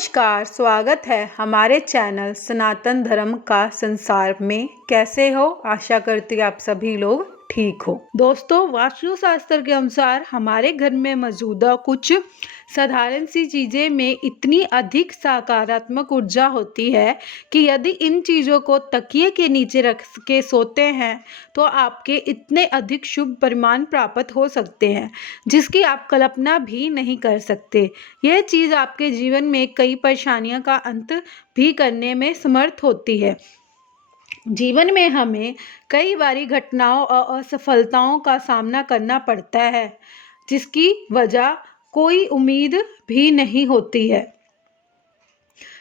नमस्कार, स्वागत है हमारे चैनल सनातन धर्म का संसार में। कैसे हो? आशा करती हूँ आप सभी लोग ठीक हो। दोस्तों, वास्तु शास्त्र के अनुसार हमारे घर में मौजूदा कुछ साधारण सी चीज़ें में इतनी अधिक सकारात्मक ऊर्जा होती है कि यदि इन चीज़ों को तकिए के नीचे रख के सोते हैं तो आपके इतने अधिक शुभ परिणाम प्राप्त हो सकते हैं जिसकी आप कल्पना भी नहीं कर सकते। यह चीज़ आपके जीवन में कई परेशानियों का अंत भी करने में समर्थ होती है। जीवन में हमें कई बारी घटनाओं और असफलताओं का सामना करना पड़ता है जिसकी वजह कोई उम्मीद भी नहीं होती है।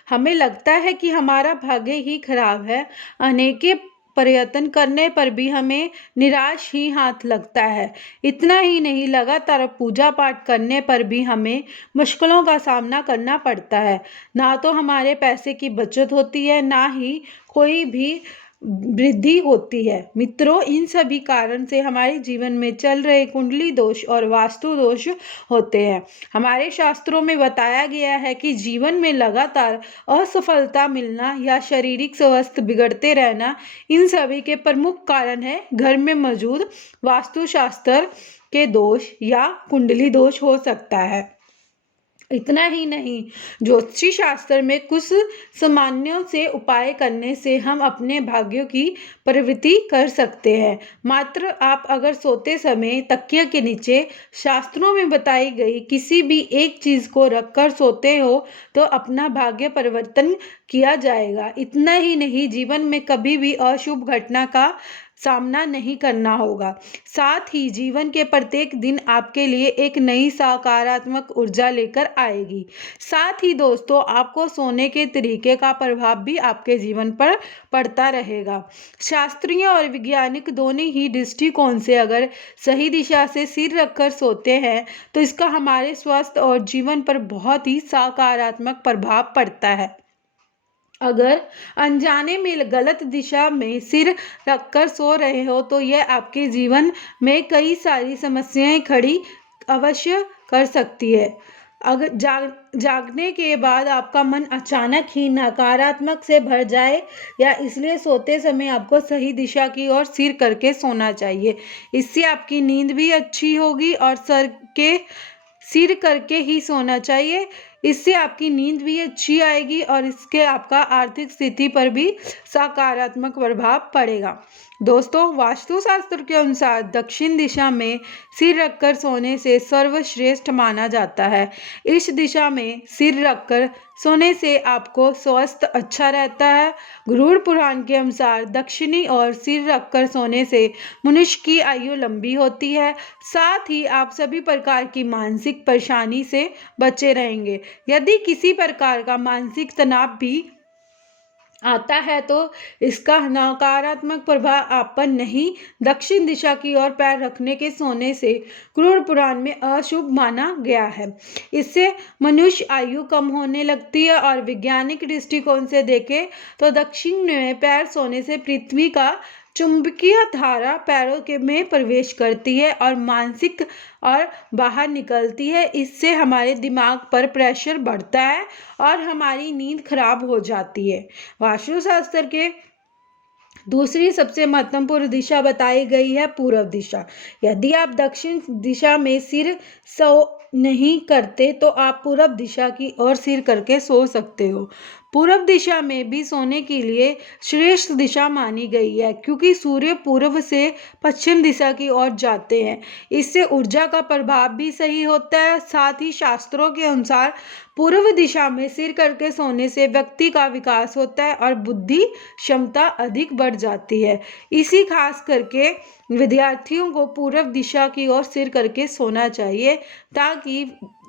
हमें लगता है कि हमारा भाग्य ही खराब है। अनेके प्रयत्न करने पर भी हमें निराश ही हाथ लगता है। इतना ही नहीं, लगातार पूजा पाठ करने पर भी हमें मुश्किलों का सामना करना पड़ता है। ना तो हमारे पैसे की बचत होती है, ना ही कोई भी वृद्धि होती है। मित्रों, इन सभी कारण से हमारे जीवन में चल रहे कुंडली दोष और वास्तु दोष होते हैं। हमारे शास्त्रों में बताया गया है कि जीवन में लगातार असफलता मिलना या शारीरिक स्वास्थ्य बिगड़ते रहना, इन सभी के प्रमुख कारण है घर में मौजूद वास्तुशास्त्र के दोष या कुंडली दोष हो सकता है। इतना ही नहीं, ज्योतिषी शास्त्र में कुछ सामान्यों से उपाय करने से हम अपने भाग्यों की प्रवृत्ति कर सकते हैं। मात्र आप अगर सोते समय तकिया के नीचे शास्त्रों में बताई गई किसी भी एक चीज़ को रखकर सोते हो तो अपना भाग्य परिवर्तन किया जाएगा। इतना ही नहीं, जीवन में कभी भी अशुभ घटना का सामना नहीं करना होगा। साथ ही जीवन के प्रत्येक दिन आपके लिए एक नई सकारात्मक ऊर्जा लेकर आएगी। साथ ही दोस्तों, आपको सोने के तरीके का प्रभाव भी आपके जीवन पर पड़ता रहेगा। शास्त्रीय और वैज्ञानिक दोनों ही दृष्टिकोण से अगर सही दिशा से सिर रखकर सोते हैं तो इसका हमारे स्वास्थ्य और जीवन पर बहुत ही सकारात्मक प्रभाव पड़ता है। अगर अनजाने में गलत दिशा में सिर रखकर सो रहे हो तो यह आपके जीवन में कई सारी समस्याएं खड़ी अवश्य कर सकती है। अगर जागने के बाद आपका मन अचानक ही नकारात्मक से भर जाए, या इसलिए सोते समय आपको सही दिशा की ओर सिर करके सोना चाहिए। इससे आपकी नींद भी अच्छी होगी और सिर करके ही सोना चाहिए। इससे आपकी नींद भी अच्छी आएगी और इसके आपका आर्थिक स्थिति पर भी सकारात्मक प्रभाव पड़ेगा। दोस्तों, वास्तुशास्त्र के अनुसार दक्षिण दिशा में सिर रखकर सोने से सर्वश्रेष्ठ माना जाता है। इस दिशा में सिर रखकर सोने से आपको स्वास्थ्य अच्छा रहता है। गरुड़ पुराण के अनुसार दक्षिणी ओर सिर रखकर सोने से मनुष्य की आयु लंबी होती है। साथ ही आप सभी प्रकार की मानसिक परेशानी से बचे रहेंगे। यदि किसी प्रकार का मानसिक तनाव भी आता है तो इसका नकारात्मक प्रभाव आप पर नहीं। दक्षिण दिशा की ओर पैर रखने के सोने से गरुड़ पुराण में अशुभ माना गया है। इससे मनुष्य आयु कम होने लगती है और वैज्ञानिक दृष्टिकोण से देखें तो दक्षिण में पैर सोने से पृथ्वी का चुंबकीय धारा पैरों के में प्रवेश करती है और मानसिक और बाहर निकलती है। इससे हमारे दिमाग पर प्रेशर बढ़ता है और हमारी नींद खराब हो जाती है। वास्तुशास्त्र के दूसरी सबसे महत्वपूर्ण दिशा बताई गई है पूर्व दिशा। यदि आप दक्षिण दिशा में सिर सो नहीं करते तो आप पूर्व दिशा की ओर सिर करके सो सकते हो। पूर्व दिशा में भी सोने के लिए श्रेष्ठ दिशा मानी गई है क्योंकि सूर्य पूर्व से पश्चिम दिशा की ओर जाते हैं। इससे ऊर्जा का प्रभाव भी सही होता है। साथ ही शास्त्रों के अनुसार पूर्व दिशा में सिर करके सोने से व्यक्ति का विकास होता है और बुद्धि क्षमता अधिक बढ़ जाती है। इसी खास करके विद्यार्थियों को पूर्व दिशा की ओर सिर करके सोना चाहिए ताकि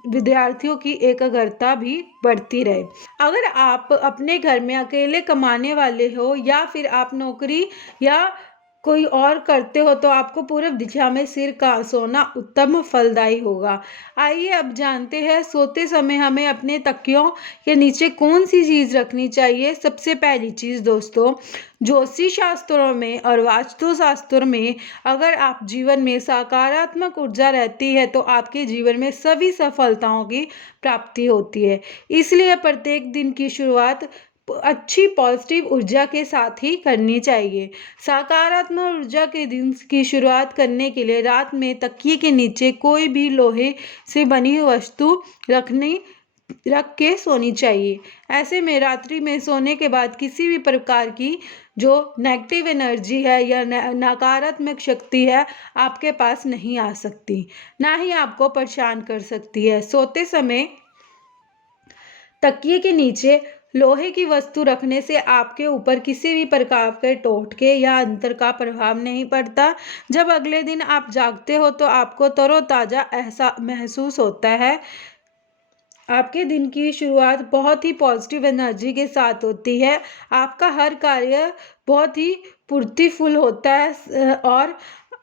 विद्यार्थियों की एकाग्रता भी बढ़ती रहे। अगर आप अपने घर में अकेले कमाने वाले हो या फिर आप नौकरी या कोई और करते हो तो आपको पूर्व दिशा में सिर का सोना उत्तम फलदायी होगा। आइए अब जानते हैं सोते समय हमें अपने तकियों के नीचे कौन सी चीज़ रखनी चाहिए। सबसे पहली चीज़ दोस्तों, ज्योतिष शास्त्रों में और वास्तु शास्त्र में अगर आप जीवन में सकारात्मक ऊर्जा रहती है तो आपके जीवन में सभी सफलताओं की प्राप्ति होती है। इसलिए प्रत्येक दिन की शुरुआत अच्छी पॉजिटिव ऊर्जा के साथ ही करनी चाहिए। सकारात्मक ऊर्जा के दिन की शुरुआत करने के लिए रात में तकिए के नीचे कोई भी लोहे से बनी हुई वस्तु रख के सोनी चाहिए। ऐसे में रात्रि में सोने के बाद किसी भी प्रकार की जो नेगेटिव एनर्जी है या नकारात्मक शक्ति है आपके पास नहीं आ सकती, ना ही आपको परेशान कर सकती है। सोते समय तकिए के नीचे लोहे की वस्तु रखने से आपके ऊपर किसी भी प्रकार के टोटके या अंतर का प्रभाव नहीं पड़ता। जब अगले दिन आप जागते हो तो आपको तरोताज़ा ऐसा महसूस होता है। आपके दिन की शुरुआत बहुत ही पॉजिटिव एनर्जी के साथ होती है। आपका हर कार्य बहुत ही फुर्तीफुल होता है और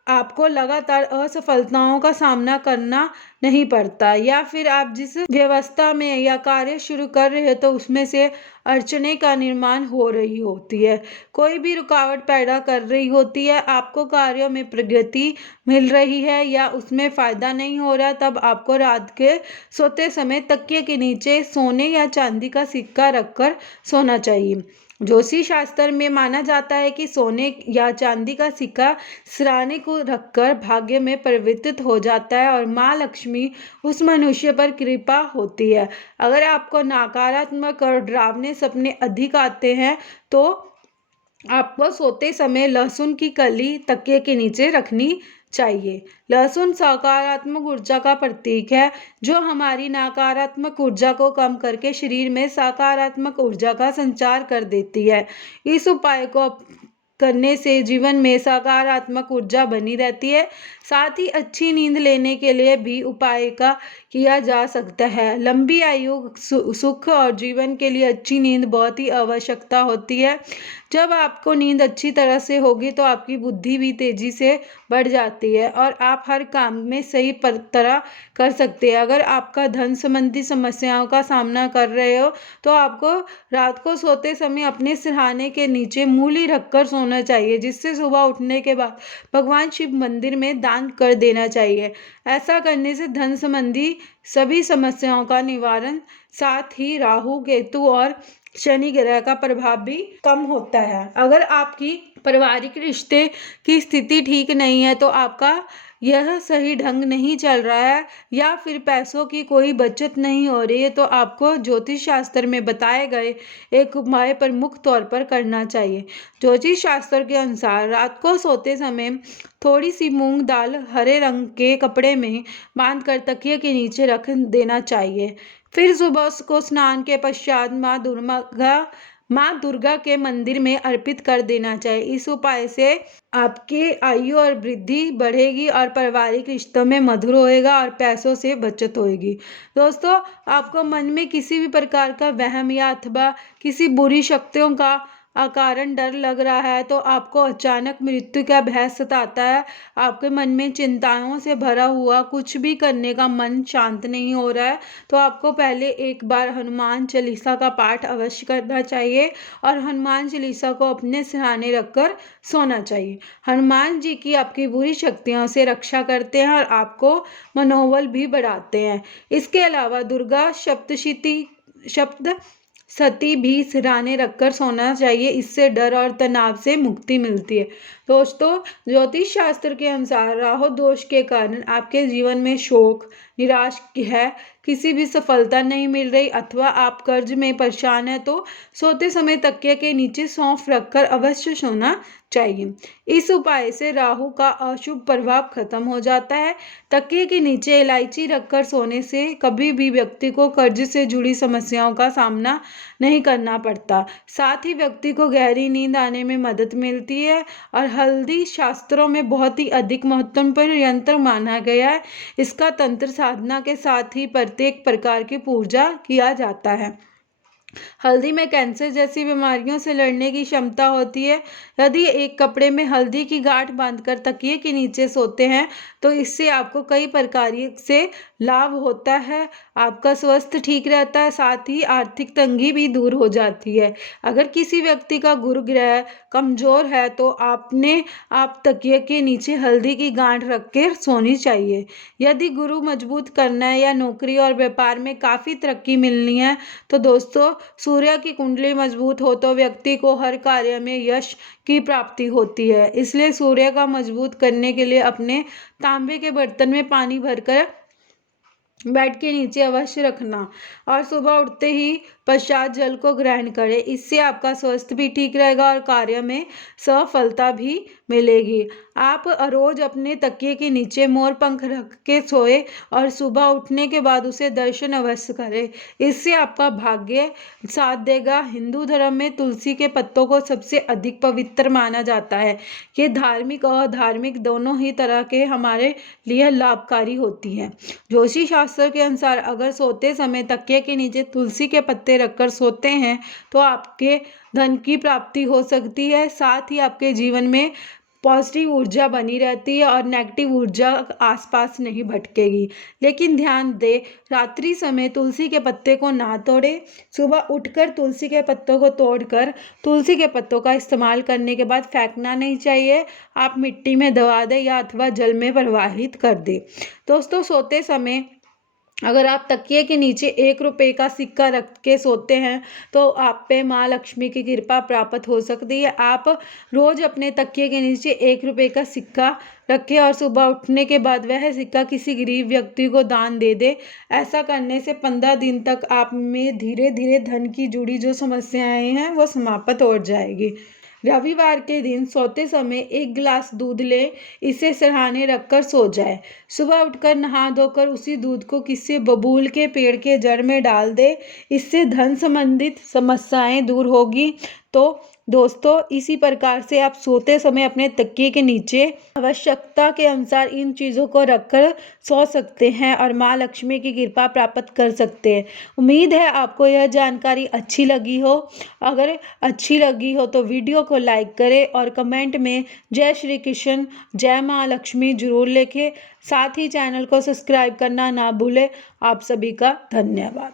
आपको लगातार असफलताओं का सामना करना नहीं पड़ता, या फिर आप जिस व्यवस्था में या कार्य शुरू कर रहे हो तो उसमें से अड़चने का निर्माण हो रही होती है, कोई भी रुकावट पैदा कर रही होती है, आपको कार्यों में प्रगति मिल रही है या उसमें फ़ायदा नहीं हो रहा, तब आपको रात के सोते समय तकिए के नीचे सोने या चांदी का सिक्का रखकर सोना चाहिए। ज्योतिष शास्त्र में माना जाता है कि सोने या चांदी का सिक्का सिराने को रखकर भाग्य में परिवर्तित हो जाता है और माँ लक्ष्मी उस मनुष्य पर कृपा होती है। अगर आपको नकारात्मक और डरावने सपने अधिक आते हैं तो आपको सोते समय लहसुन की कली तकिए के नीचे रखनी चाहिए। लहसुन सकारात्मक ऊर्जा का प्रतीक है जो हमारी नकारात्मक ऊर्जा को कम करके शरीर में सकारात्मक ऊर्जा का संचार कर देती है। इस उपाय को करने से जीवन में सकारात्मक ऊर्जा बनी रहती है। साथ ही अच्छी नींद लेने के लिए भी उपाय का किया जा सकता है। लंबी आयु सुख और जीवन के लिए अच्छी नींद बहुत ही आवश्यकता होती है। जब आपको नींद अच्छी तरह से होगी तो आपकी बुद्धि भी तेजी से बढ़ जाती है और आप हर काम में सही तरह कर सकते हैं। अगर आपका धन संबंधी समस्याओं का सामना कर रहे हो तो आपको रात को सोते समय अपने सिरहाने के नीचे मूली रखकर सोना चाहिए, जिससे सुबह उठने के बाद भगवान शिव मंदिर में दान कर देना चाहिए। ऐसा करने से धन संबंधी सभी समस्याओं का निवारण, साथ ही राहु केतु और शनि ग्रह का प्रभाव भी कम होता है। अगर आपकी पारिवारिक रिश्ते की स्थिति ठीक नहीं है तो आपका यह सही ढंग नहीं चल रहा है या फिर पैसों की कोई बचत नहीं हो रही है तो आपको ज्योतिष शास्त्र में बताए गए एक उपाय प्रमुख तौर पर करना चाहिए। ज्योतिष शास्त्र के अनुसार रात को सोते समय थोड़ी सी मूंग दाल हरे रंग के कपड़े में बांधकर तकिए के नीचे रख देना चाहिए। फिर सुबह को स्नान के पश्चात माँ दुर्गा के मंदिर में अर्पित कर देना चाहिए। इस उपाय से आपकी आयु और वृद्धि बढ़ेगी और पारिवारिक रिश्तों में मधुर होएगा और पैसों से बचत होएगी। दोस्तों, आपको मन में किसी भी प्रकार का वहम या अथवा किसी बुरी शक्तियों का कारण डर लग रहा है तो आपको अचानक मृत्यु का भय सताता है, आपके मन में चिंताओं से भरा हुआ कुछ भी करने का मन शांत नहीं हो रहा है, तो आपको पहले एक बार हनुमान चालीसा का पाठ अवश्य करना चाहिए और हनुमान चालीसा को अपने सिरहाने रखकर सोना चाहिए। हनुमान जी की आपकी बुरी शक्तियों से रक्षा करते हैं और आपको मनोबल भी बढ़ाते हैं। इसके अलावा दुर्गा सप्तशती भी सिरहाने रखकर सोना चाहिए, इससे डर और तनाव से मुक्ति मिलती है। दोस्तों, ज्योतिष शास्त्र के अनुसार राहु दोष के कारण आपके जीवन में शोक, निराश है, किसी भी सफलता नहीं मिल रही अथवा आप कर्ज में परेशान है तो सोते समय तकिए के नीचे सौंफ रखकर अवश्य सोना चाहिए। इस उपाय से राहु का अशुभ प्रभाव खत्म हो जाता है। तकिए के नीचे इलायची रखकर सोने से कभी भी व्यक्ति को कर्ज से जुड़ी समस्याओं का सामना नहीं करना पड़ता। साथ ही व्यक्ति को गहरी नींद आने में मदद मिलती है और हल्दी शास्त्रों में बहुत ही अधिक महत्वपूर्ण यंत्र माना गया है। इसका तंत्र साधना के साथ ही प्रत्येक प्रकार की पूजा किया जाता है। हल्दी में कैंसर जैसी बीमारियों से लड़ने की क्षमता होती है। यदि एक कपड़े में हल्दी की गांठ बांधकर तकिए के नीचे सोते हैं तो इससे आपको कई प्रकार से लाभ होता है। आपका स्वास्थ्य ठीक रहता है, साथ ही आर्थिक तंगी भी दूर हो जाती है। अगर किसी व्यक्ति का गुरु ग्रह कमजोर है तो आप तकिए के नीचे हल्दी की गांठ रख के सोनी चाहिए। यदि गुरु मजबूत करना है या नौकरी और व्यापार में काफ़ी तरक्की मिलनी है तो दोस्तों, सूर्य की कुंडली मजबूत हो तो व्यक्ति को हर कार्य में यश की प्राप्ति होती है। इसलिए सूर्य का मजबूत करने के लिए अपने तांबे के बर्तन में पानी भरकर बेड के नीचे अवश्य रखना और सुबह उठते ही पश्चात जल को ग्रहण करें। इससे आपका स्वास्थ्य भी ठीक रहेगा और कार्य में सफलता भी मिलेगी। आप रोज अपने तकिए के नीचे मोर पंख रख के सोए और सुबह उठने के बाद उसे दर्शन अवश्य करें। इससे आपका भाग्य साथ देगा। हिंदू धर्म में तुलसी के पत्तों को सबसे अधिक पवित्र माना जाता है। ये धार्मिक और अधार्मिक दोनों ही तरह के हमारे लिए लाभकारी होती हैं। ज्योतिष शास्त्र के अनुसार अगर सोते समय तकिए के नीचे तुलसी के पत्ते रखकर सोते हैं तो आपके धन की प्राप्ति हो सकती है। साथ ही आपके जीवन में पॉजिटिव ऊर्जा बनी रहती है और नेगेटिव ऊर्जा आसपास नहीं भटकेगी। लेकिन ध्यान दें, रात्रि समय तुलसी के पत्ते को ना तोड़ें। सुबह उठकर तुलसी के पत्तों को तोड़कर तुलसी के पत्तों का इस्तेमाल करने के बाद फेंकना नहीं चाहिए। आप मिट्टी में दबा दें या अथवा जल में प्रवाहित कर दें। दोस्तों, सोते समय अगर आप तकिए के नीचे 1 रुपये का सिक्का रख के सोते हैं तो आप पे माँ लक्ष्मी की कृपा प्राप्त हो सकती है। आप रोज अपने तकिए के नीचे 1 रुपये का सिक्का रखें और सुबह उठने के बाद वह सिक्का किसी गरीब व्यक्ति को दान दे दे। ऐसा करने से 15 दिन तक आप में धीरे धीरे धन की जुड़ी जो समस्याएं हैं वो समाप्त हो जाएगी। रविवार के दिन सोते समय 1 गिलास दूध ले, इसे सिरहाने रखकर सो जाए। सुबह उठकर नहा धोकर उसी दूध को किसी बबूल के पेड़ के जड़ में डाल दे। इससे धन संबंधित समस्याएं दूर होगी। तो दोस्तों, इसी प्रकार से आप सोते समय अपने तकिए के नीचे आवश्यकता के अनुसार इन चीज़ों को रखकर सो सकते हैं और माँ लक्ष्मी की कृपा प्राप्त कर सकते हैं। उम्मीद है आपको यह जानकारी अच्छी लगी हो। अगर अच्छी लगी हो तो वीडियो को लाइक करें और कमेंट में जय श्री कृष्ण, जय माँ लक्ष्मी जरूर लिखें। साथ ही चैनल को सब्सक्राइब करना ना भूलें। आप सभी का धन्यवाद।